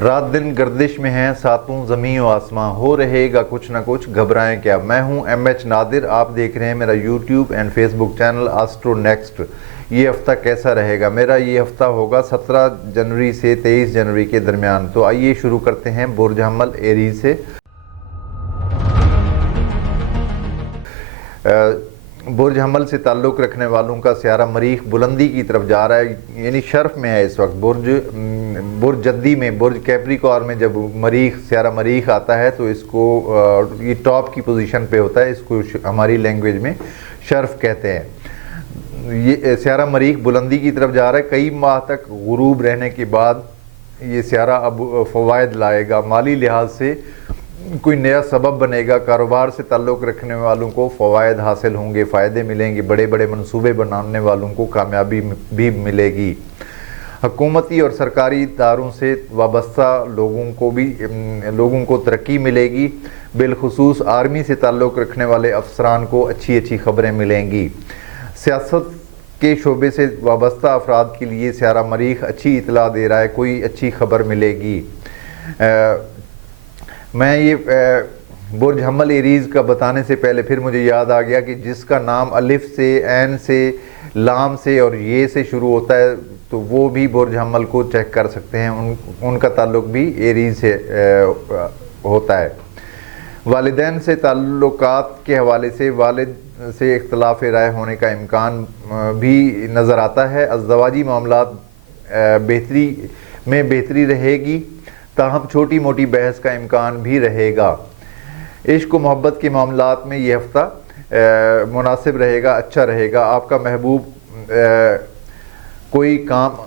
رات دن گردش میں ہیں ساتوں زمین و آسماں، ہو رہے گا کچھ نہ کچھ گھبرائیں کیا۔ میں ہوں ایم ایچ نادر، آپ دیکھ رہے ہیں میرا YouTube and Facebook channel Astro Next. یہ ہفتہ کیسا رہے گا؟ میرا یہ ہفتہ ہوگا 17 جنوری سے 23 جنوری کے درمیان۔ تو آئیے شروع کرتے ہیں برج حمل ایریز سے۔ برج حمل سے تعلق رکھنے والوں کا سیارہ مریخ بلندی کی طرف جا رہا ہے، یعنی شرف میں ہے اس وقت۔ برج جدی میں، برج کیپریکارن میں جب سیارہ مریخ آتا ہے تو اس کو یہ ٹاپ کی پوزیشن پہ ہوتا ہے، اس کو ہماری لینگویج میں شرف کہتے ہیں۔ یہ سیارہ مریخ بلندی کی طرف جا رہا ہے، کئی ماہ تک غروب رہنے کے بعد یہ سیارہ اب فوائد لائے گا، مالی لحاظ سے کوئی نیا سبب بنے گا، کاروبار سے تعلق رکھنے والوں کو فوائد حاصل ہوں گے، فائدے ملیں گے، بڑے بڑے منصوبے بنانے والوں کو کامیابی بھی ملے گی۔ حکومتی اور سرکاری اداروں سے وابستہ لوگوں کو ترقی ملے گی، بالخصوص آرمی سے تعلق رکھنے والے افسران کو اچھی خبریں ملیں گی۔ سیاست کے شعبے سے وابستہ افراد کے لیے سیارہ مریخ اچھی اطلاع دے رہا ہے، کوئی اچھی خبر ملے گی۔ میں یہ برج حمل ایریز کا بتانے سے پہلے پھر مجھے یاد آ گیا کہ جس کا نام الف سے، عین سے، لام سے اور یہ سے شروع ہوتا ہے تو وہ بھی برج حمل کو چیک کر سکتے ہیں، ان کا تعلق بھی ایریز سے ہوتا ہے۔ والدین سے تعلقات کے حوالے سے والد سے اختلاف رائے ہونے کا امکان بھی نظر آتا ہے۔ ازدواجی معاملات بہتری رہے گی، تاہم چھوٹی موٹی بحث کا امکان بھی رہے گا۔ عشق و محبت کے معاملات میں یہ ہفتہ مناسب رہے گا، اچھا رہے گا۔ آپ کا محبوب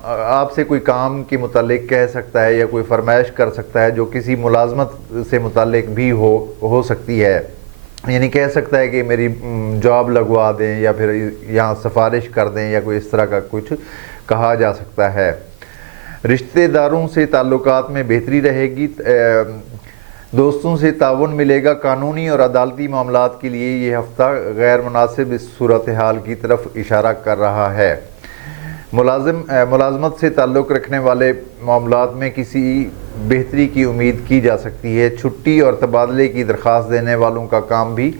آپ سے کوئی کام کے متعلق کہہ سکتا ہے یا کوئی فرمائش کر سکتا ہے جو کسی ملازمت سے متعلق بھی ہو سکتی ہے، یعنی کہہ سکتا ہے کہ میری جاب لگوا دیں یا پھر یہاں سفارش کر دیں یا کوئی اس طرح کا کچھ کہا جا سکتا ہے۔ رشتہ داروں سے تعلقات میں بہتری رہے گی، دوستوں سے تعاون ملے گا۔ قانونی اور عدالتی معاملات کے لیے یہ ہفتہ غیر مناسب اس صورتحال کی طرف اشارہ کر رہا ہے۔ ملازمت سے تعلق رکھنے والے معاملات میں کسی بہتری کی امید کی جا سکتی ہے۔ چھٹی اور تبادلے کی درخواست دینے والوں کا کام بھی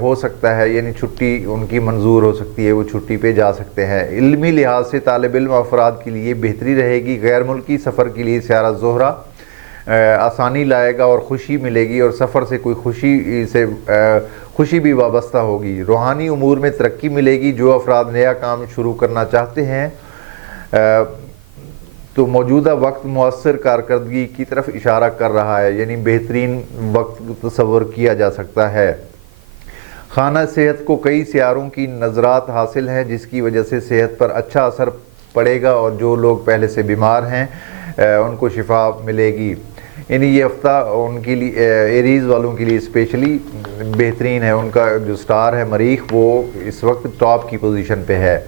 ہو سکتا ہے، یعنی چھٹی ان کی منظور ہو سکتی ہے، وہ چھٹی پہ جا سکتے ہیں۔ علمی لحاظ سے طالب علم افراد کے لیے بہتری رہے گی۔ غیر ملکی سفر کے لیے سیارہ زہرہ آسانی لائے گا اور خوشی ملے گی، اور سفر سے کوئی خوشی بھی وابستہ ہوگی۔ روحانی امور میں ترقی ملے گی۔ جو افراد نیا کام شروع کرنا چاہتے ہیں تو موجودہ وقت مؤثر کارکردگی کی طرف اشارہ کر رہا ہے، یعنی بہترین وقت تصور کیا جا سکتا ہے۔ خانہ صحت کو کئی سیاروں کی نظرات حاصل ہیں، جس کی وجہ سے صحت پر اچھا اثر پڑے گا اور جو لوگ پہلے سے بیمار ہیں ان کو شفا ملے گی۔ یعنی یہ ہفتہ ان کے لیے، ایریز والوں کے لیے اسپیشلی بہترین ہے۔ ان کا جو سٹار ہے مریخ، وہ اس وقت ٹاپ کی پوزیشن پہ ہے۔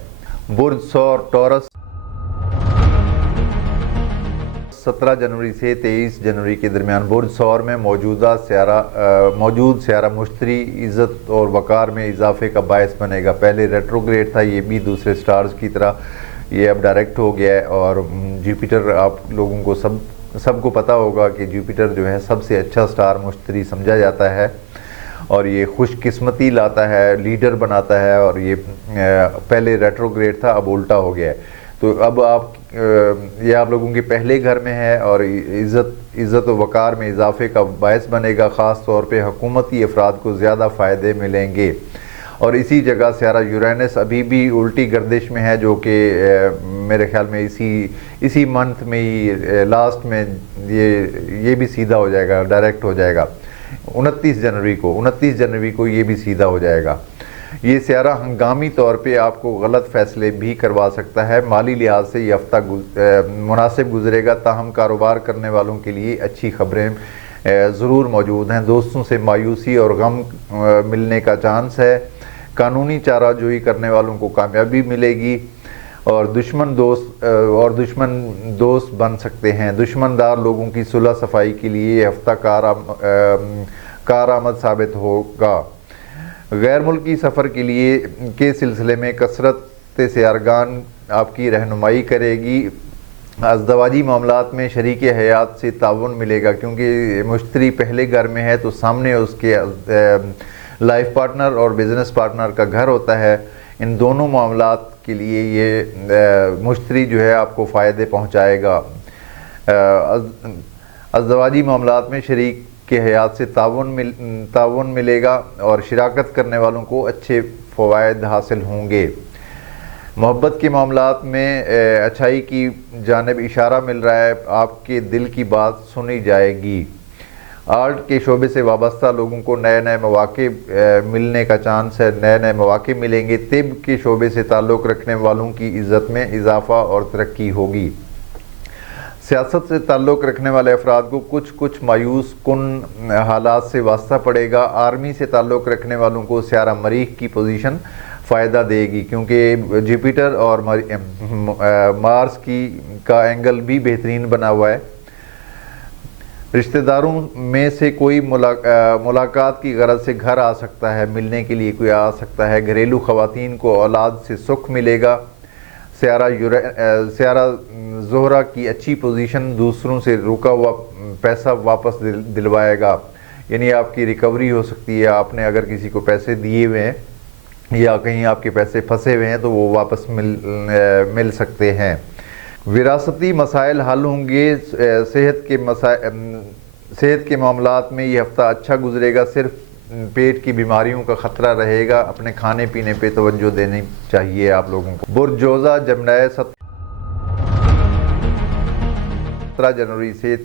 برج ثور ٹورس 17 جنوری سے 23 جنوری کے درمیان برج ثور میں موجود سیارہ مشتری عزت اور وقار میں اضافے کا باعث بنے گا۔ پہلے ریٹروگریڈ تھا، یہ بھی دوسرے سٹارز کی طرح یہ اب ڈائریکٹ ہو گیا ہے۔ اور جوپیٹر، آپ لوگوں کو سب کو پتہ ہوگا کہ جوپیٹر جو ہے سب سے اچھا سٹار مشتری سمجھا جاتا ہے، اور یہ خوش قسمتی لاتا ہے، لیڈر بناتا ہے، اور یہ پہلے ریٹروگریڈ تھا، اب الٹا ہو گیا ہے۔ تو اب یہ آپ لوگوں کے پہلے گھر میں ہے اور عزت و وقار میں اضافے کا باعث بنے گا۔ خاص طور پہ حکومتی افراد کو زیادہ فائدے ملیں گے۔ اور اسی جگہ سیارہ یورینس ابھی بھی الٹی گردش میں ہے، جو کہ میرے خیال میں اسی منتھ میں ہی لاسٹ میں یہ بھی سیدھا ہو جائے گا، ڈائریکٹ ہو جائے گا 29 جنوری کو یہ بھی سیدھا ہو جائے گا۔ یہ سیارہ ہنگامی طور پہ آپ کو غلط فیصلے بھی کروا سکتا ہے۔ مالی لحاظ سے یہ ہفتہ مناسب گزرے گا، تاہم کاروبار کرنے والوں کے لیے اچھی خبریں ضرور موجود ہیں۔ دوستوں سے مایوسی اور غم ملنے کا چانس ہے۔ قانونی چارہ جوئی کرنے والوں کو کامیابی ملے گی، اور دشمن دوست بن سکتے ہیں۔ دشمندار لوگوں کی صلح صفائی کے لیے یہ ہفتہ کارآمد ثابت ہوگا۔ غیر ملکی سفر کے سلسلے میں کثرت سیارگان آپ کی رہنمائی کرے گی۔ ازدواجی معاملات میں شریک حیات سے تعاون ملے گا، کیونکہ مشتری پہلے گھر میں ہے تو سامنے اس کے لائف پارٹنر اور بزنس پارٹنر کا گھر ہوتا ہے۔ ان دونوں معاملات کے لیے یہ مشتری جو ہے آپ کو فائدے پہنچائے گا۔ ازدواجی معاملات میں شریک کے حیات سے تعاون ملے گا اور شراکت کرنے والوں کو اچھے فوائد حاصل ہوں گے۔ محبت کے معاملات میں اچھائی کی جانب اشارہ مل رہا ہے، آپ کے دل کی بات سنی جائے گی۔ آرٹ کے شعبے سے وابستہ لوگوں کو نئے مواقع ملنے کا چانس ہے، نئے مواقع ملیں گے۔ طب کے شعبے سے تعلق رکھنے والوں کی عزت میں اضافہ اور ترقی ہوگی۔ سیاست سے تعلق رکھنے والے افراد کو کچھ مایوس کن حالات سے واسطہ پڑے گا۔ آرمی سے تعلق رکھنے والوں کو سیارہ مریخ کی پوزیشن فائدہ دے گی، کیونکہ جوپیٹر اور مارس کا اینگل بھی بہترین بنا ہوا ہے۔ رشتہ داروں میں سے کوئی ملاقات کی غرض سے گھر آ سکتا ہے، ملنے کے لیے کوئی آ سکتا ہے۔ گھریلو خواتین کو اولاد سے سکھ ملے گا۔ سیارہ زہرہ کی اچھی پوزیشن دوسروں سے روکا ہوا پیسہ واپس دلوائے گا، یعنی آپ کی ریکوری ہو سکتی ہے۔ آپ نے اگر کسی کو پیسے دیے ہوئے ہیں یا کہیں آپ کے پیسے پھنسے ہوئے ہیں تو وہ واپس مل سکتے ہیں۔ وراثتی مسائل حل ہوں گے۔ صحت کے معاملات میں یہ ہفتہ اچھا گزرے گا، صرف پیٹ کی بیماریوں کا خطرہ رہے گا۔ اپنے کھانے پینے پہ توجہ دینی چاہیے آپ لوگوں کو۔ برج جوزہ جمنائے 17 جنوری سے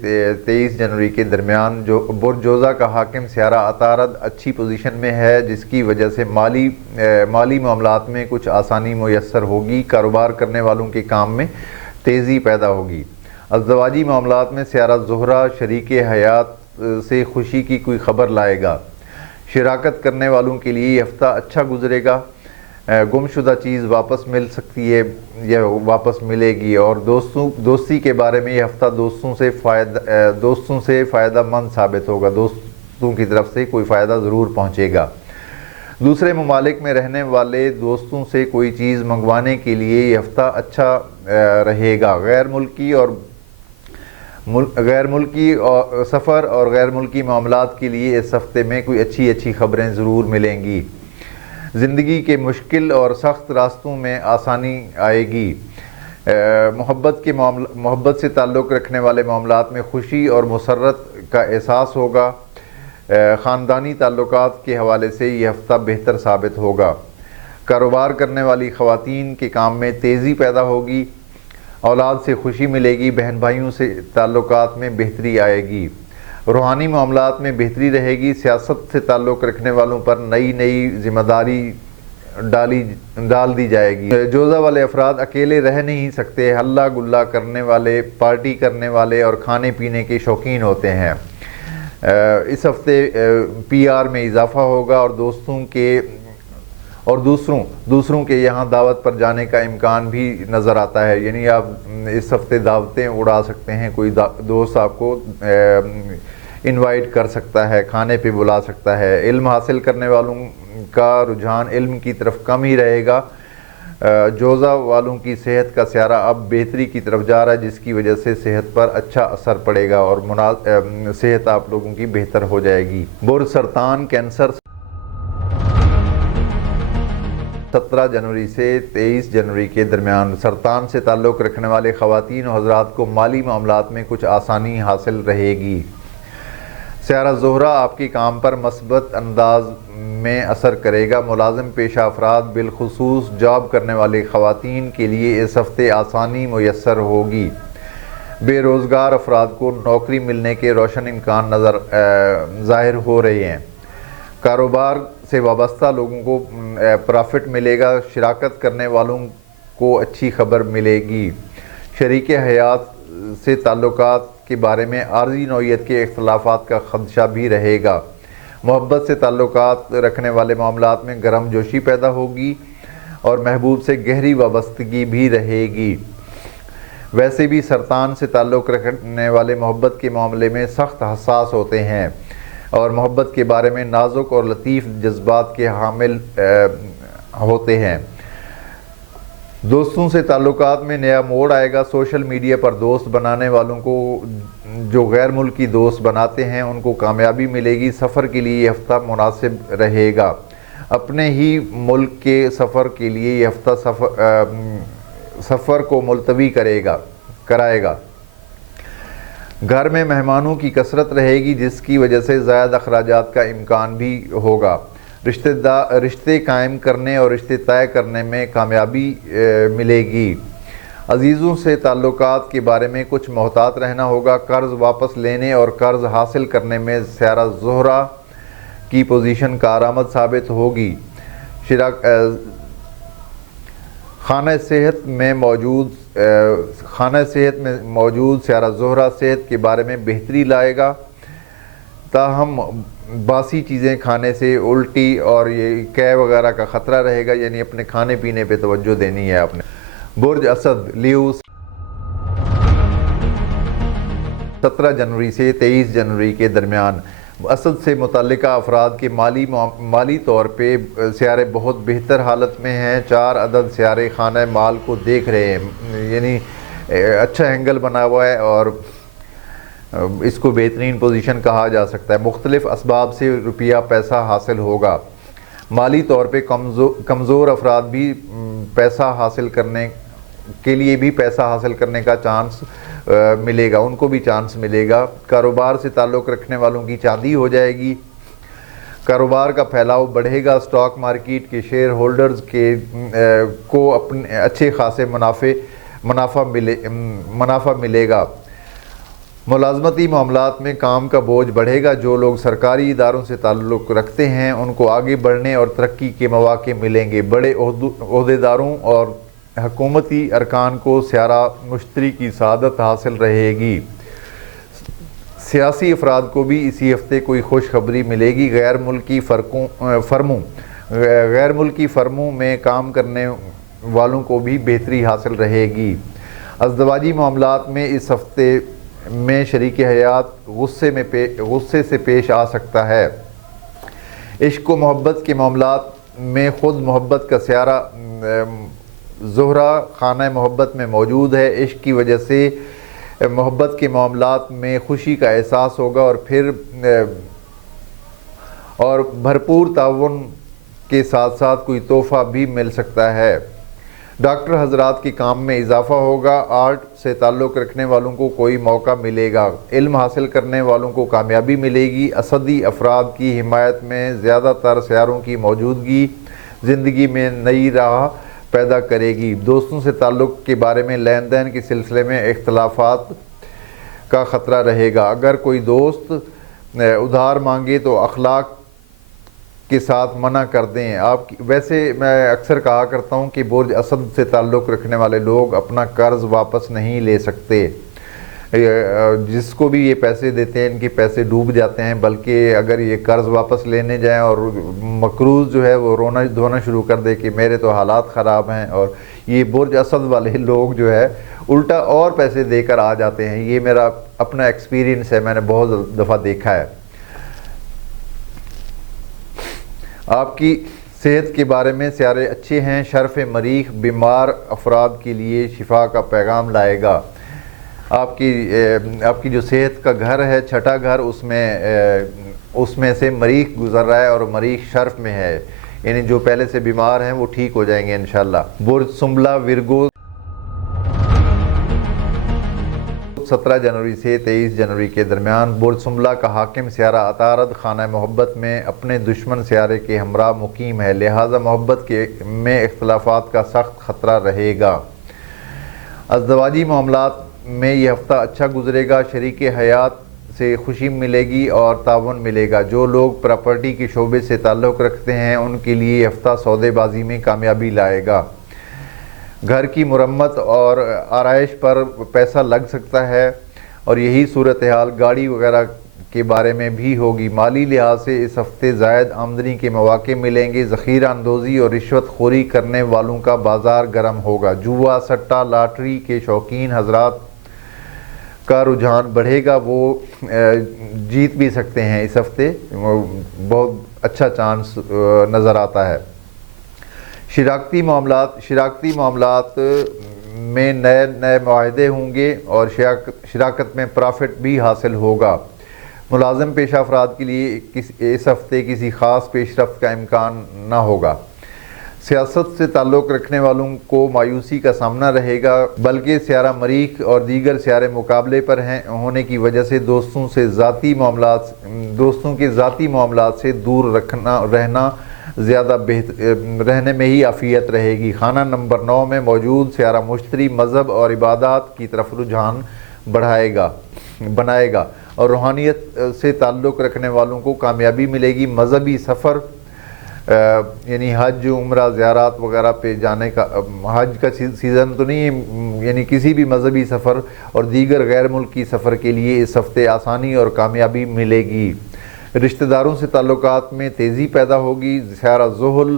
23 جنوری کے درمیان جو برج جوزہ کا حاکم سیارہ عطارد اچھی پوزیشن میں ہے، جس کی وجہ سے مالی معاملات میں کچھ آسانی میسر ہوگی۔ کاروبار کرنے والوں کے کام میں تیزی پیدا ہوگی۔ ازدواجی معاملات میں سیارہ زہرہ شریک حیات سے خوشی کی کوئی خبر لائے گا۔ شراکت کرنے والوں کے لیے یہ ہفتہ اچھا گزرے گا۔ گمشدہ چیز واپس مل سکتی ہے یا واپس ملے گی، اور دوستی کے بارے میں یہ ہفتہ دوستوں سے فائدہ مند ثابت ہوگا۔ دوستوں کی طرف سے کوئی فائدہ ضرور پہنچے گا۔ دوسرے ممالک میں رہنے والے دوستوں سے کوئی چیز منگوانے کے لیے یہ ہفتہ اچھا رہے گا۔ غیر ملکی سفر اور غیر ملکی معاملات کے لیے اس ہفتے میں کوئی اچھی خبریں ضرور ملیں گی۔ زندگی کے مشکل اور سخت راستوں میں آسانی آئے گی۔ محبت سے تعلق رکھنے والے معاملات میں خوشی اور مسرت کا احساس ہوگا۔ خاندانی تعلقات کے حوالے سے یہ ہفتہ بہتر ثابت ہوگا۔ کاروبار کرنے والی خواتین کے کام میں تیزی پیدا ہوگی۔ اولاد سے خوشی ملے گی۔ بہن بھائیوں سے تعلقات میں بہتری آئے گی۔ روحانی معاملات میں بہتری رہے گی۔ سیاست سے تعلق رکھنے والوں پر نئی ذمہ داری ڈال دی جائے گی۔ جوزہ والے افراد اکیلے رہ نہیں سکتے۔ ہلا گلا کرنے والے، پارٹی کرنے والے اور کھانے پینے کے شوقین ہوتے ہیں۔ اس ہفتے پی آر میں اضافہ ہوگا اور دوسروں کے یہاں دعوت پر جانے کا امکان بھی نظر آتا ہے، یعنی آپ اس ہفتے دعوتیں اڑا سکتے ہیں۔ کوئی دوست آپ کو انوائٹ کر سکتا ہے، کھانے پہ بلا سکتا ہے۔ علم حاصل کرنے والوں کا رجحان علم کی طرف کم ہی رہے گا۔ جوزہ والوں کی صحت کا سیارہ اب بہتری کی طرف جا رہا ہے، جس کی وجہ سے صحت پر اچھا اثر پڑے گا اور صحت آپ لوگوں کی بہتر ہو جائے گی۔ برج سرطان کینسر 17 جنوری سے 23 جنوری کے درمیان سرطان سے تعلق رکھنے والے خواتین و حضرات کو مالی معاملات میں کچھ آسانی حاصل رہے گی۔ سیارہ زہرہ آپ کے کام پر مثبت انداز میں اثر کرے گا۔ ملازم پیشہ افراد، بالخصوص جاب کرنے والی خواتین کے لیے اس ہفتے آسانی میسر ہوگی۔ بے روزگار افراد کو نوکری ملنے کے روشن امکان ظاہر ہو رہے ہیں۔ کاروبار سے وابستہ لوگوں کو پرافٹ ملے گا۔ شراکت کرنے والوں کو اچھی خبر ملے گی۔ شریک حیات سے تعلقات کے بارے میں عارضی نوعیت کے اختلافات کا خدشہ بھی رہے گا۔ محبت سے تعلقات رکھنے والے معاملات میں گرم جوشی پیدا ہوگی اور محبوب سے گہری وابستگی بھی رہے گی۔ ویسے بھی سرطان سے تعلق رکھنے والے محبت کے معاملے میں سخت حساس ہوتے ہیں اور محبت کے بارے میں نازک اور لطیف جذبات کے حامل ہوتے ہیں۔ دوستوں سے تعلقات میں نیا موڑ آئے گا۔ سوشل میڈیا پر دوست بنانے والوں کو جو غیر ملکی دوست بناتے ہیں ان کو کامیابی ملے گی۔ سفر کے لیے یہ ہفتہ مناسب رہے گا۔ اپنے ہی ملک کے سفر کے لیے یہ ہفتہ سفر کو ملتوی کرائے گا۔ گھر میں مہمانوں کی کثرت رہے گی جس کی وجہ سے زائد اخراجات کا امکان بھی ہوگا۔ رشتے قائم کرنے اور رشتے طے کرنے میں کامیابی ملے گی۔ عزیزوں سے تعلقات کے بارے میں کچھ محتاط رہنا ہوگا۔ قرض واپس لینے اور قرض حاصل کرنے میں سیارہ زہرہ کی پوزیشن کارآمد ثابت ہوگی۔ خانہ صحت میں موجود سیارہ زہرہ صحت کے بارے میں بہتری لائے گا، تاہم باسی چیزیں کھانے سے الٹی اور یہ قے وغیرہ کا خطرہ رہے گا، یعنی اپنے کھانے پینے پہ توجہ دینی ہے آپ نے۔ برج اسد لیو 17 جنوری سے 23 جنوری کے درمیان اسد سے متعلقہ افراد کے مالی طور پہ سیارے بہت بہتر حالت میں ہیں۔ 4 عدد سیارے خانہ مال کو دیکھ رہے ہیں، یعنی اچھا اینگل بنا ہوا ہے اور اس کو بہترین پوزیشن کہا جا سکتا ہے۔ مختلف اسباب سے روپیہ پیسہ حاصل ہوگا۔ مالی طور پہ کمزور افراد بھی پیسہ حاصل کرنے کے لیے بھی پیسہ حاصل کرنے کا چانس ملے گا، ان کو بھی چانس ملے گا۔ کاروبار سے تعلق رکھنے والوں کی چاندی ہو جائے گی۔ کاروبار کا پھیلاؤ بڑھے گا۔ اسٹاک مارکیٹ کے شیئر ہولڈرز کو اپنے اچھے خاصے منافع ملے گا۔ ملازمتی معاملات میں کام کا بوجھ بڑھے گا۔ جو لوگ سرکاری اداروں سے تعلق رکھتے ہیں ان کو آگے بڑھنے اور ترقی کے مواقع ملیں گے۔ بڑے عہدیداروں اور حکومتی ارکان کو سیارہ مشتری کی سعادت حاصل رہے گی۔ سیاسی افراد کو بھی اسی ہفتے کوئی خوشخبری ملے گی۔ غیر ملکی فرموں میں کام کرنے والوں کو بھی بہتری حاصل رہے گی۔ ازدواجی معاملات میں اس ہفتے میں شریک حیات غصے سے پیش آ سکتا ہے۔ عشق و محبت کے معاملات میں خود محبت کا سیارہ زہرہ خانہ محبت میں موجود ہے۔ عشق کی وجہ سے محبت کے معاملات میں خوشی کا احساس ہوگا اور بھرپور تعاون کے ساتھ ساتھ کوئی تحفہ بھی مل سکتا ہے۔ ڈاکٹر حضرات کے کام میں اضافہ ہوگا۔ آرٹ سے تعلق رکھنے والوں کو کوئی موقع ملے گا۔ علم حاصل کرنے والوں کو کامیابی ملے گی۔ اسدی افراد کی حمایت میں زیادہ تر سیاروں کی موجودگی زندگی میں نئی راہ پیدا کرے گی۔ دوستوں سے تعلق کے بارے میں لین دین کے سلسلے میں اختلافات کا خطرہ رہے گا۔ اگر کوئی دوست ادھار مانگے تو اخلاق کے ساتھ منع کر دیں۔ ویسے میں اکثر کہا کرتا ہوں کہ برج اسد سے تعلق رکھنے والے لوگ اپنا قرض واپس نہیں لے سکتے۔ جس کو بھی یہ پیسے دیتے ہیں ان کے پیسے ڈوب جاتے ہیں، بلکہ اگر یہ قرض واپس لینے جائیں اور مقروض جو ہے وہ رونا دھونا شروع کر دے کہ میرے تو حالات خراب ہیں، اور یہ برج اسد والے لوگ جو ہے الٹا اور پیسے دے کر آ جاتے ہیں۔ یہ میرا اپنا ایکسپیرینس ہے، میں نے بہت دفعہ دیکھا ہے۔ آپ کی صحت کے بارے میں سیارے اچھے ہیں۔ شرف مریخ بیمار افراد کے لیے شفا کا پیغام لائے گا۔ آپ کی جو صحت کا گھر ہے، چھٹا گھر، اس میں سے مریخ گزر رہا ہے اور مریخ شرف میں ہے، یعنی جو پہلے سے بیمار ہیں وہ ٹھیک ہو جائیں گے انشاءاللہ۔ برج سنبلہ ورگو 17 جنوری سے 23 جنوری کے درمیان برج سنبلہ کا حاکم سیارہ عطارد خانہ محبت میں اپنے دشمن سیارے کے ہمراہ مقیم ہے، لہذا محبت میں اختلافات کا سخت خطرہ رہے گا۔ ازدواجی معاملات میں یہ ہفتہ اچھا گزرے گا۔ شریک حیات سے خوشی ملے گی اور تعاون ملے گا۔ جو لوگ پراپرٹی کے شعبے سے تعلق رکھتے ہیں ان کے لیے یہ ہفتہ سودے بازی میں کامیابی لائے گا۔ گھر کی مرمت اور آرائش پر پیسہ لگ سکتا ہے اور یہی صورتحال گاڑی وغیرہ کے بارے میں بھی ہوگی۔ مالی لحاظ سے اس ہفتے زائد آمدنی کے مواقع ملیں گے۔ ذخیرہ اندوزی اور رشوت خوری کرنے والوں کا بازار گرم ہوگا۔ جوا، سٹہ، لاٹری کے شوقین حضرات کا رجحان بڑھے گا، وہ جیت بھی سکتے ہیں اس ہفتے، بہت اچھا چانس نظر آتا ہے۔ شراکتی معاملات میں نئے معاہدے ہوں گے اور شراکت میں پرافٹ بھی حاصل ہوگا۔ ملازم پیشہ افراد کے لیے اس ہفتے کسی خاص پیش رفت کا امکان نہ ہوگا۔ سیاست سے تعلق رکھنے والوں کو مایوسی کا سامنا رہے گا، بلکہ سیارہ مریخ اور دیگر سیارے مقابلے پر ہونے کی وجہ سے دوستوں کے ذاتی معاملات سے دور رہنا زیادہ رہنے میں ہی عافیت رہے گی۔ خانہ نمبر 9 میں موجود سیارہ مشتری مذہب اور عبادات کی طرف رجحان بنائے گا اور روحانیت سے تعلق رکھنے والوں کو کامیابی ملے گی۔ مذہبی سفر یعنی حج، عمرہ، زیارات وغیرہ پہ جانے کا، حج کا سیزن تو نہیں ہے، یعنی کسی بھی مذہبی سفر اور دیگر غیر ملکی سفر کے لیے اس ہفتے آسانی اور کامیابی ملے گی۔ رشتہ داروں سے تعلقات میں تیزی پیدا ہوگی۔ سیارہ زحل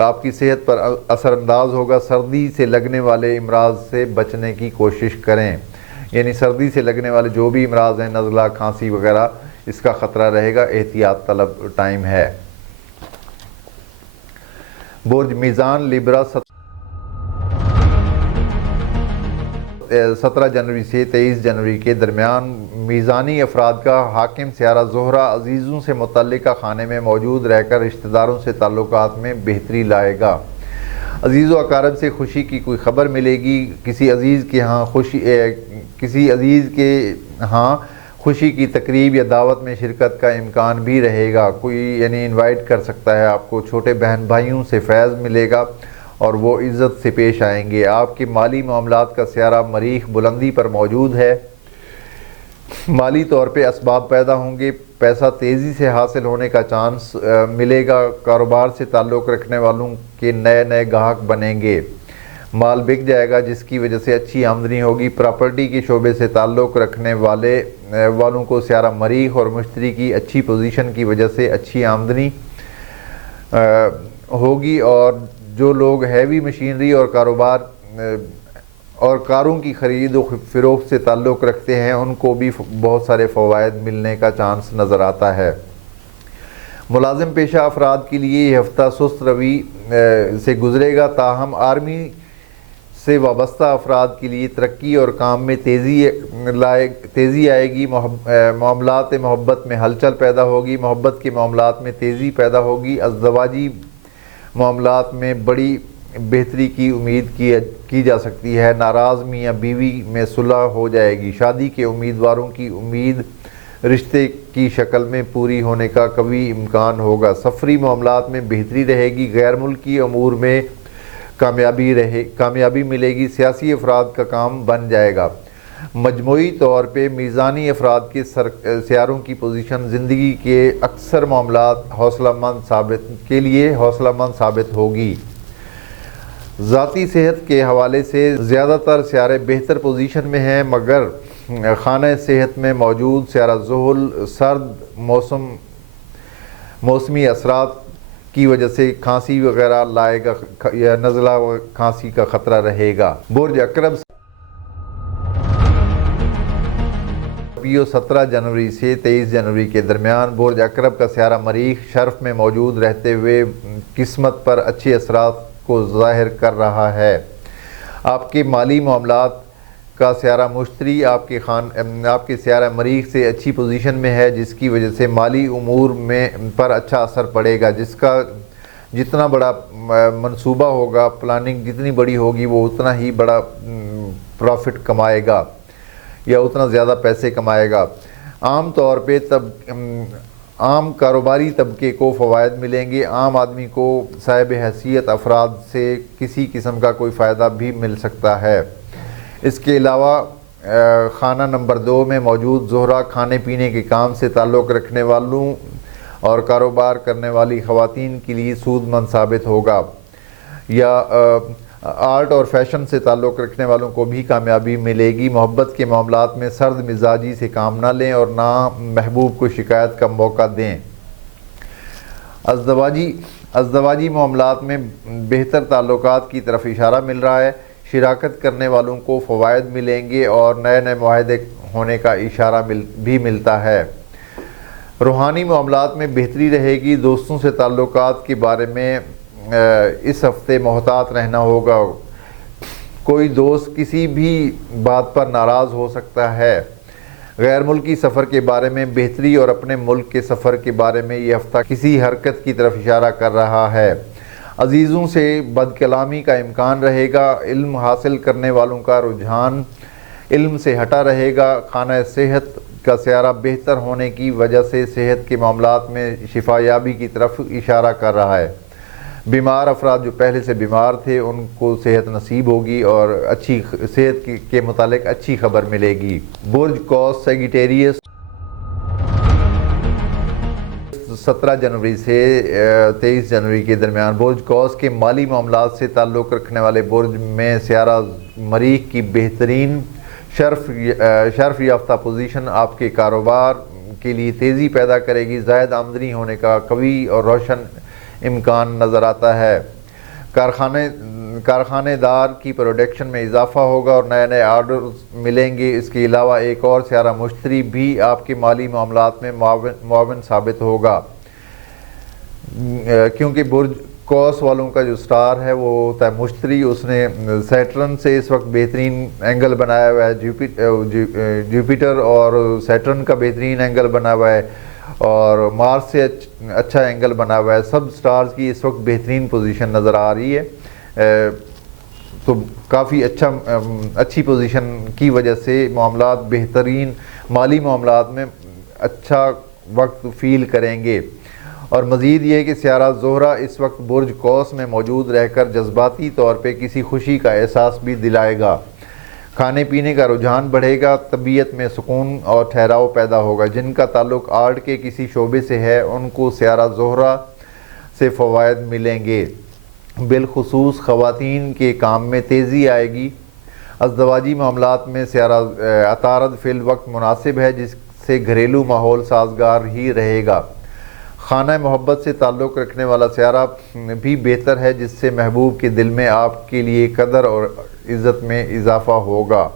آپ کی صحت پر اثر انداز ہوگا۔ سردی سے لگنے والے امراض سے بچنے کی کوشش کریں، یعنی سردی سے لگنے والے جو بھی امراض ہیں، نزلہ، کھانسی وغیرہ، اس کا خطرہ رہے گا، احتیاط طلب ٹائم ہے۔ برج میزان لیبرا 17 جنوری سے 23 جنوری کے درمیان میزانی افراد کا حاکم سیارہ زہرہ عزیزوں سے متعلقہ خانے میں موجود رہ کر رشتہ داروں سے تعلقات میں بہتری لائے گا۔ عزیز و اقارب سے خوشی کی کوئی خبر ملے گی۔ کسی عزیز کے ہاں خوشی کی تقریب یا دعوت میں شرکت کا امکان بھی رہے گا۔ کوئی یعنی انوائٹ کر سکتا ہے آپ کو۔ چھوٹے بہن بھائیوں سے فیض ملے گا اور وہ عزت سے پیش آئیں گے۔ آپ کے مالی معاملات کا سیارہ مریخ بلندی پر موجود ہے۔ مالی طور پہ اسباب پیدا ہوں گے، پیسہ تیزی سے حاصل ہونے کا چانس ملے گا۔ کاروبار سے تعلق رکھنے والوں کے نئے گاہک بنیں گے۔ مال بک جائے گا جس کی وجہ سے اچھی آمدنی ہوگی۔ پراپرٹی کے شعبے سے تعلق رکھنے والوں کو سیارہ مریخ اور مشتری کی اچھی پوزیشن کی وجہ سے اچھی آمدنی ہوگی، اور جو لوگ ہیوی مشینری اور کاروں کی خرید و فروخت سے تعلق رکھتے ہیں ان کو بھی بہت سارے فوائد ملنے کا چانس نظر آتا ہے۔ ملازم پیشہ افراد کے لیے یہ ہفتہ سست روی سے گزرے گا، تاہم آرمی سے وابستہ افراد کے لیے ترقی اور کام میں تیزی آئے گی۔ معاملات محبت میں ہلچل پیدا ہوگی، محبت کے معاملات میں تیزی پیدا ہوگی۔ ازدواجی معاملات میں بڑی بہتری کی امید کی جا سکتی ہے۔ ناراض میاں بیوی میں صلح ہو جائے گی۔ شادی کے امیدواروں کی امید رشتے کی شکل میں پوری ہونے کا قوی امکان ہوگا۔ سفری معاملات میں بہتری رہے گی۔ غیر ملکی امور میں کامیابی ملے گی۔ سیاسی افراد کا کام بن جائے گا۔ مجموعی طور پہ میزانی افراد کے سیاروں کی پوزیشن زندگی کے اکثر معاملات حوصلہ مند ثابت ہوگی۔ ذاتی صحت کے حوالے سے زیادہ تر سیارے بہتر پوزیشن میں ہیں، مگر خانہ صحت میں موجود سیارہ زحل سرد موسمی اثرات کی وجہ سے کھانسی وغیرہ لائے گا یا نزلہ و کھانسی کا خطرہ رہے گا۔ برج عقرب 17 جنوری سے 23 جنوری کے درمیان برج عقرب کا سیارہ مریخ شرف میں موجود رہتے ہوئے قسمت پر اچھے اثرات کو ظاہر کر رہا ہے۔ آپ کے مالی معاملات کا سیارہ مشتری آپ کے سیارہ مریخ سے اچھی پوزیشن میں ہے، جس کی وجہ سے مالی امور پر اچھا اثر پڑے گا۔ جس کا جتنا بڑا منصوبہ ہوگا، پلاننگ جتنی بڑی ہوگی، وہ اتنا ہی بڑا پروفٹ کمائے گا یا اتنا زیادہ پیسے کمائے گا۔ عام طور پہ عام کاروباری طبقے کو فوائد ملیں گے۔ عام آدمی کو صاحب حیثیت افراد سے کسی قسم کا کوئی فائدہ بھی مل سکتا ہے۔ اس کے علاوہ خانہ نمبر 2 میں موجود زہرہ کھانے پینے کے کام سے تعلق رکھنے والوں اور کاروبار کرنے والی خواتین کے لیے سود مند ثابت ہوگا، یا آرٹ اور فیشن سے تعلق رکھنے والوں کو بھی کامیابی ملے گی۔ محبت کے معاملات میں سرد مزاجی سے کام نہ لیں اور نہ محبوب کو شکایت کا موقع دیں۔ ازدواجی معاملات میں بہتر تعلقات کی طرف اشارہ مل رہا ہے۔ شراکت کرنے والوں کو فوائد ملیں گے اور نئے معاہدے ہونے کا اشارہ بھی ملتا ہے۔ روحانی معاملات میں بہتری رہے گی۔ دوستوں سے تعلقات کے بارے میں اس ہفتے محتاط رہنا ہوگا۔ کوئی دوست کسی بھی بات پر ناراض ہو سکتا ہے۔ غیر ملکی سفر کے بارے میں بہتری اور اپنے ملک کے سفر کے بارے میں یہ ہفتہ کسی حرکت کی طرف اشارہ کر رہا ہے۔ عزیزوں سے بد کلامی کا امکان رہے گا۔ علم حاصل کرنے والوں کا رجحان علم سے ہٹا رہے گا۔ خانہ صحت کا سیارہ بہتر ہونے کی وجہ سے صحت کے معاملات میں شفا یابی کی طرف اشارہ کر رہا ہے۔ بیمار افراد جو پہلے سے بیمار تھے ان کو صحت نصیب ہوگی اور اچھی صحت کے متعلق اچھی خبر ملے گی۔ برج قوس سیگیٹیریس 17 جنوری سے 23 جنوری کے درمیان برج قوس کے مالی معاملات سے تعلق رکھنے والے برج میں سیارہ مریخ کی بہترین شرف یافتہ پوزیشن آپ کے کاروبار کے لیے تیزی پیدا کرے گی۔ زائد آمدنی ہونے کا قوی اور روشن امکان نظر آتا ہے۔ کارخانے دار کی پروڈکشن میں اضافہ ہوگا اور نئے نئے آرڈرز ملیں گے۔ اس کے علاوہ ایک اور سیارہ مشتری بھی آپ کے مالی معاملات میں معاون ثابت ہوگا، کیونکہ برج قوس والوں کا جو سٹار ہے وہ ہوتا ہے مشتری۔ اس نے سیٹرن سے اس وقت بہترین اینگل بنایا ہوا ہے، جوپیٹر اور سیٹرن کا بہترین اینگل بنا ہوا ہے اور مارس سے اچھا اینگل بنا ہوا ہے۔ سب سٹارز کی اس وقت بہترین پوزیشن نظر آ رہی ہے، تو کافی اچھی پوزیشن کی وجہ سے معاملات بہترین مالی معاملات میں اچھا وقت فیل کریں گے۔ اور مزید یہ کہ سیارہ زہرہ اس وقت برج قوس میں موجود رہ کر جذباتی طور پہ کسی خوشی کا احساس بھی دلائے گا۔ کھانے پینے کا رجحان بڑھے گا، طبیعت میں سکون اور ٹھہراؤ پیدا ہوگا۔ جن کا تعلق آرٹ کے کسی شعبے سے ہے ان کو سیارہ زہرہ سے فوائد ملیں گے۔ بالخصوص خواتین کے کام میں تیزی آئے گی۔ ازدواجی معاملات میں سیارہ عطارد فی الوقت مناسب ہے، جس سے گھریلو ماحول سازگار ہی رہے گا۔ خانہ محبت سے تعلق رکھنے والا سیارہ بھی بہتر ہے، جس سے محبوب کے دل میں آپ کے لیے قدر اور عزت میں اضافہ ہوگا۔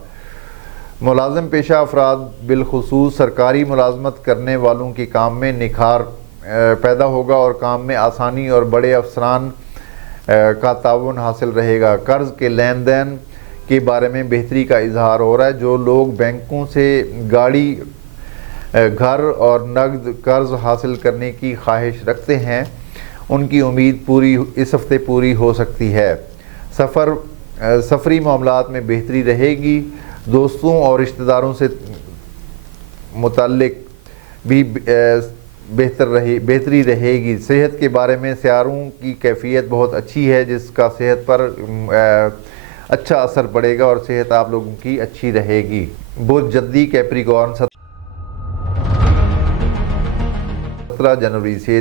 ملازم پیشہ افراد بالخصوص سرکاری ملازمت کرنے والوں کے کام میں نکھار پیدا ہوگا اور کام میں آسانی اور بڑے افسران کا تعاون حاصل رہے گا۔ قرض کے لین دین کے بارے میں بہتری کا اظہار ہو رہا ہے۔ جو لوگ بینکوں سے گاڑی، گھر اور نقد قرض حاصل کرنے کی خواہش رکھتے ہیں ان کی امید اس ہفتے پوری ہو سکتی ہے۔ سفری معاملات میں بہتری رہے گی۔ دوستوں اور رشتہ داروں سے متعلق بھی بہتری رہے گی۔ صحت کے بارے میں سیاروں کی کیفیت بہت اچھی ہے، جس کا صحت پر اچھا اثر پڑے گا اور صحت آپ لوگوں کی اچھی رہے گی۔ برج جدی کیپریکارن 17 جنوری سے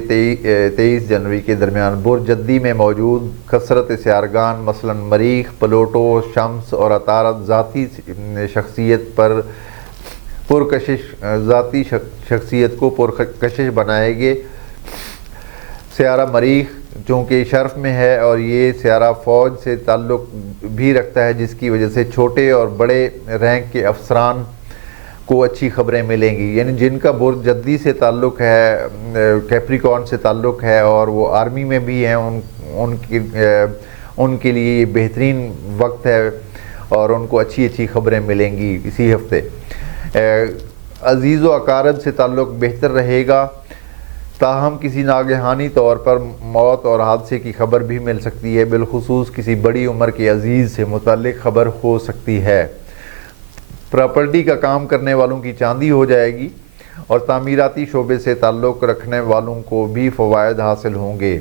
23 جنوری کے درمیان برج جدی میں موجود کثرت سیارگان مثلا مریخ، پلوٹو، شمس اور عطارد ذاتی شخصیت کو پرکشش بنائیں گے۔ سیارہ مریخ چونکہ شرف میں ہے اور یہ سیارہ فوج سے تعلق بھی رکھتا ہے، جس کی وجہ سے چھوٹے اور بڑے رینک کے افسران کو اچھی خبریں ملیں گی۔ یعنی جن کا برج جدی سے تعلق ہے، کیپریکارن سے تعلق ہے اور وہ آرمی میں بھی ہیں، ان کے لیے یہ بہترین وقت ہے اور ان کو اچھی خبریں ملیں گی اسی ہفتے۔ عزیز و اقارب سے تعلق بہتر رہے گا، تاہم کسی ناگہانی طور پر موت اور حادثے کی خبر بھی مل سکتی ہے۔ بالخصوص کسی بڑی عمر کے عزیز سے متعلق خبر ہو سکتی ہے۔ پراپرٹی کا کام کرنے والوں کی چاندی ہو جائے گی اور تعمیراتی شعبے سے تعلق رکھنے والوں کو بھی فوائد حاصل ہوں گے۔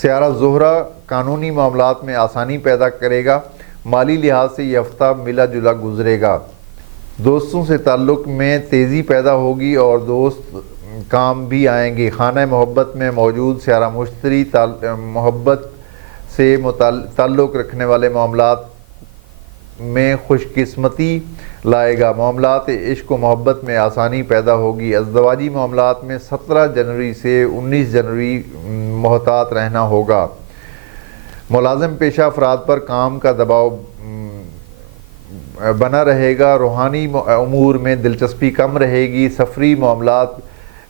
سیارہ زہرہ قانونی معاملات میں آسانی پیدا کرے گا۔ مالی لحاظ سے یہ ہفتہ ملا جلا گزرے گا۔ دوستوں سے تعلق میں تیزی پیدا ہوگی اور دوست کام بھی آئیں گے۔ خانہ محبت میں موجود سیارہ مشتری محبت سے تعلق رکھنے والے معاملات میں خوش قسمتی لائے گا۔ معاملات عشق و محبت میں آسانی پیدا ہوگی۔ ازدواجی معاملات میں 17 جنوری سے 19 جنوری محتاط رہنا ہوگا۔ ملازم پیشہ افراد پر کام کا دباؤ بنا رہے گا۔ روحانی امور میں دلچسپی کم رہے گی۔ سفری معاملات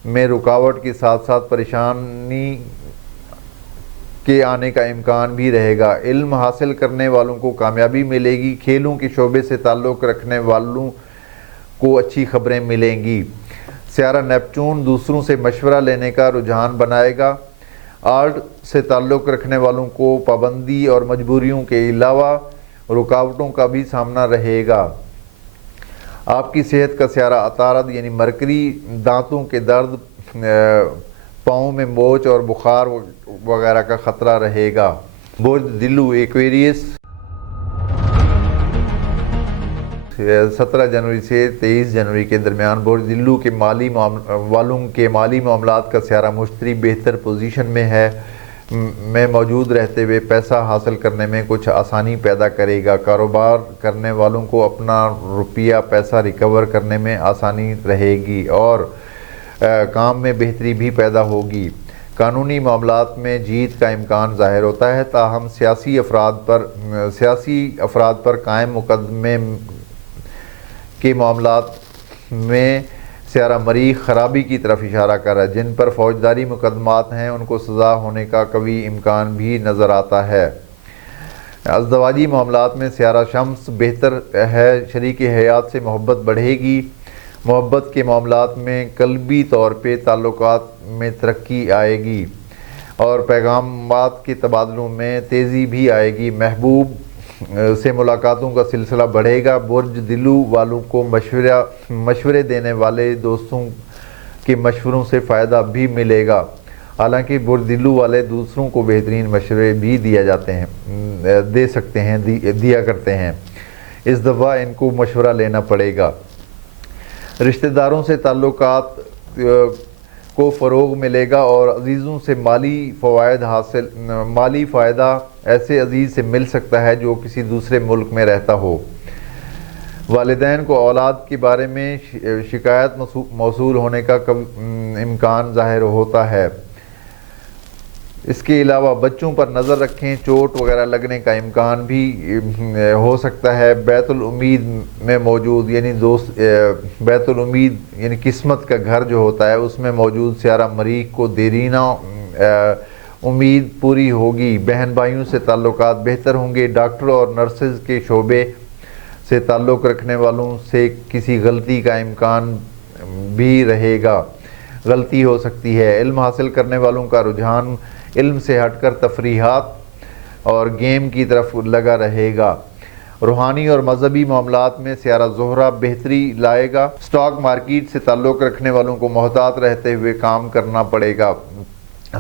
میں رکاوٹ کے ساتھ ساتھ پریشانی کے آنے کا امکان بھی رہے گا۔ علم حاصل کرنے والوں کو کامیابی ملے گی۔ کھیلوں کے شعبے سے تعلق رکھنے والوں کو اچھی خبریں ملیں گی۔ سیارہ نیپچون دوسروں سے مشورہ لینے کا رجحان بنائے گا۔ آرٹ سے تعلق رکھنے والوں کو پابندی اور مجبوریوں کے علاوہ رکاوٹوں کا بھی سامنا رہے گا۔ آپ کی صحت کا سیارہ عطارد یعنی مرکری، دانتوں کے درد، پاؤں میں موچ اور بخار وغیرہ کا خطرہ رہے گا۔ برج دلو ایکویریس 17 جنوری سے 23 جنوری کے درمیان برج دلو کے والوں کے مالی معاملات کا سیارہ مشتری بہتر پوزیشن میں موجود رہتے ہوئے پیسہ حاصل کرنے میں کچھ آسانی پیدا کرے گا۔ کاروبار کرنے والوں کو اپنا روپیہ پیسہ ریکور کرنے میں آسانی رہے گی اور کام میں بہتری بھی پیدا ہوگی۔ قانونی معاملات میں جیت کا امکان ظاہر ہوتا ہے، تاہم سیاسی افراد پر قائم مقدمے کے معاملات میں سیارہ مریخ خرابی کی طرف اشارہ کر رہا ہے۔ جن پر فوجداری مقدمات ہیں ان کو سزا ہونے کا قوی امکان بھی نظر آتا ہے۔ ازدواجی معاملات میں سیارہ شمس بہتر ہے، شریک حیات سے محبت بڑھے گی۔ محبت کے معاملات میں قلبی طور پہ تعلقات میں ترقی آئے گی اور پیغامات کے تبادلوں میں تیزی بھی آئے گی۔ محبوب سے ملاقاتوں کا سلسلہ بڑھے گا۔ برج دلو والوں کو مشورے دینے والے دوستوں کے مشوروں سے فائدہ بھی ملے گا۔ حالانکہ برج دلو والے دوسروں کو بہترین مشورے بھی دیا کرتے ہیں، اس دفعہ ان کو مشورہ لینا پڑے گا۔ رشتہ داروں سے تعلقات کو فروغ ملے گا اور عزیزوں سے مالی فائدہ ایسے عزیز سے مل سکتا ہے جو کسی دوسرے ملک میں رہتا ہو۔ والدین کو اولاد کے بارے میں شکایت موصول ہونے کا امکان ظاہر ہوتا ہے۔ اس کے علاوہ بچوں پر نظر رکھیں، چوٹ وغیرہ لگنے کا امکان بھی ہو سکتا ہے۔ بیت الامید میں موجود بیت الامید یعنی قسمت کا گھر جو ہوتا ہے اس میں موجود سیارہ مریخ کو دیرینہ امید پوری ہوگی۔ بہن بھائیوں سے تعلقات بہتر ہوں گے۔ ڈاکٹر اور نرسز کے شعبے سے تعلق رکھنے والوں سے کسی غلطی کا امکان بھی رہے گا، غلطی ہو سکتی ہے۔ علم حاصل کرنے والوں کا رجحان علم سے ہٹ کر تفریحات اور گیم کی طرف لگا رہے گا۔ روحانی اور مذہبی معاملات میں سیارہ زہرہ بہتری لائے گا۔ سٹاک مارکیٹ سے تعلق رکھنے والوں کو محتاط رہتے ہوئے کام کرنا پڑے گا۔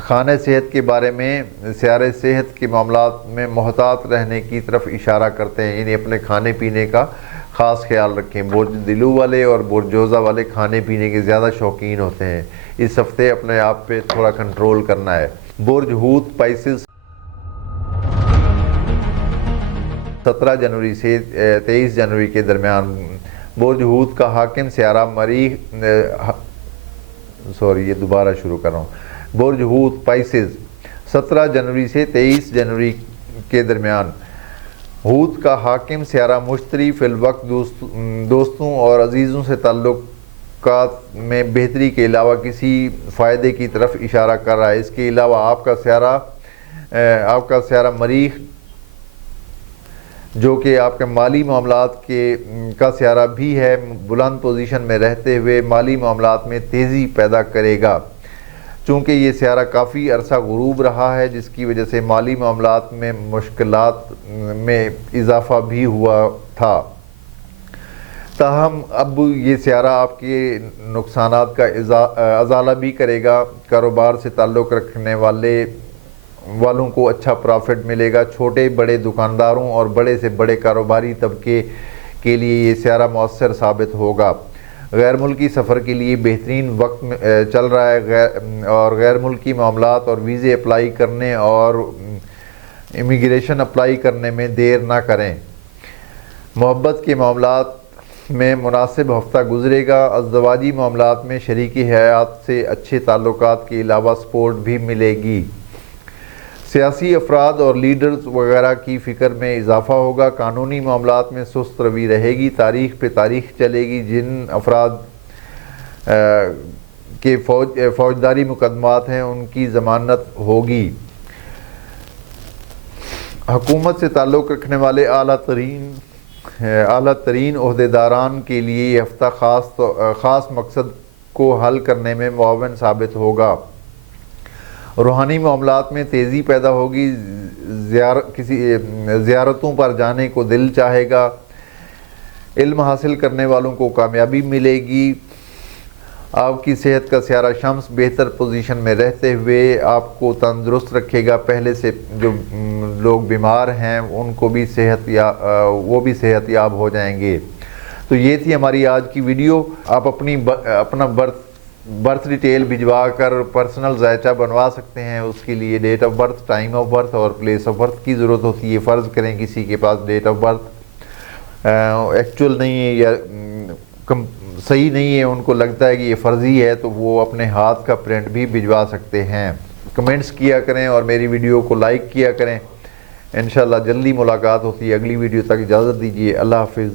خانہ صحت کے بارے میں سیارے صحت کے معاملات میں محتاط رہنے کی طرف اشارہ کرتے ہیں، یعنی اپنے کھانے پینے کا خاص خیال رکھیں۔ برج دلو والے اور برج جوزہ والے کھانے پینے کے زیادہ شوقین ہوتے ہیں، اس ہفتے اپنے آپ پہ تھوڑا کنٹرول کرنا ہے۔ برج حوت پائسز 17 جنوری سے 23 جنوری کے درمیان برج حوت کا حاکم سیارہ مریخ برج حوت پائسز 17 جنوری سے 23 جنوری کے درمیان حوت کا حاکم سیارہ مشتری فی الوقت دوستوں اور عزیزوں سے تعلقات میں بہتری کے علاوہ کسی فائدے کی طرف اشارہ کر رہا ہے۔ اس کے علاوہ آپ کا سیارہ مریخ جو کہ آپ کے مالی معاملات کا سیارہ بھی ہے، بلند پوزیشن میں رہتے ہوئے مالی معاملات میں تیزی پیدا کرے گا۔ چونکہ یہ سیارہ کافی عرصہ غروب رہا ہے جس کی وجہ سے مالی معاملات میں مشکلات میں اضافہ بھی ہوا تھا، تاہم اب یہ سیارہ آپ کے نقصانات کا ازالہ بھی کرے گا۔ کاروبار سے تعلق رکھنے والوں کو اچھا پرافٹ ملے گا۔ چھوٹے بڑے دکانداروں اور بڑے سے بڑے کاروباری طبقے کے لیے یہ سیارہ مؤثر ثابت ہوگا۔ غیر ملکی سفر کے لیے بہترین وقت چل رہا ہے اور غیر ملکی معاملات اور ویزے اپلائی کرنے اور امیگریشن اپلائی کرنے میں دیر نہ کریں۔ محبت کے معاملات میں مناسب ہفتہ گزرے گا۔ ازدواجی معاملات میں شریک حیات سے اچھے تعلقات کے علاوہ سپورٹ بھی ملے گی۔ سیاسی افراد اور لیڈرز وغیرہ کی فکر میں اضافہ ہوگا۔ قانونی معاملات میں سست روی رہے گی، تاریخ پہ تاریخ چلے گی۔ جن افراد کے فوجداری مقدمات ہیں ان کی ضمانت ہوگی۔ حکومت سے تعلق رکھنے والے اعلیٰ ترین عہدیداران کے لیے یہ ہفتہ خاص مقصد کو حل کرنے میں معاون ثابت ہوگا۔ روحانی معاملات میں تیزی پیدا ہوگی، زیارتوں پر جانے کو دل چاہے گا، علم حاصل کرنے والوں کو کامیابی ملے گی، آپ کی صحت کا سیارہ شمس بہتر پوزیشن میں رہتے ہوئے آپ کو تندرست رکھے گا۔ پہلے سے جو لوگ بیمار ہیں ان کو بھی وہ بھی صحت یاب ہو جائیں گے۔ تو یہ تھی ہماری آج کی ویڈیو۔ آپ اپنا برتھ ڈیٹیل بھجوا کر پرسنل ذائچہ بنوا سکتے ہیں۔ اس کے لیے date of birth, time of birth اور پلیس آف برتھ کی ضرورت ہوتی ہے۔ فرض کریں کسی کے پاس ڈیٹ آف برتھ ایکچوئل نہیں ہے یا صحیح نہیں ہے، ان کو لگتا ہے کہ یہ فرضی ہے، تو وہ اپنے ہاتھ کا پرنٹ بھی بھجوا سکتے ہیں۔ کمنٹس کیا کریں اور میری ویڈیو کو لائک کیا کریں۔ انشاءاللہ جلدی ملاقات ہوتی ہے اگلی ویڈیو تک، اجازت دیجیے، اللہ حافظ۔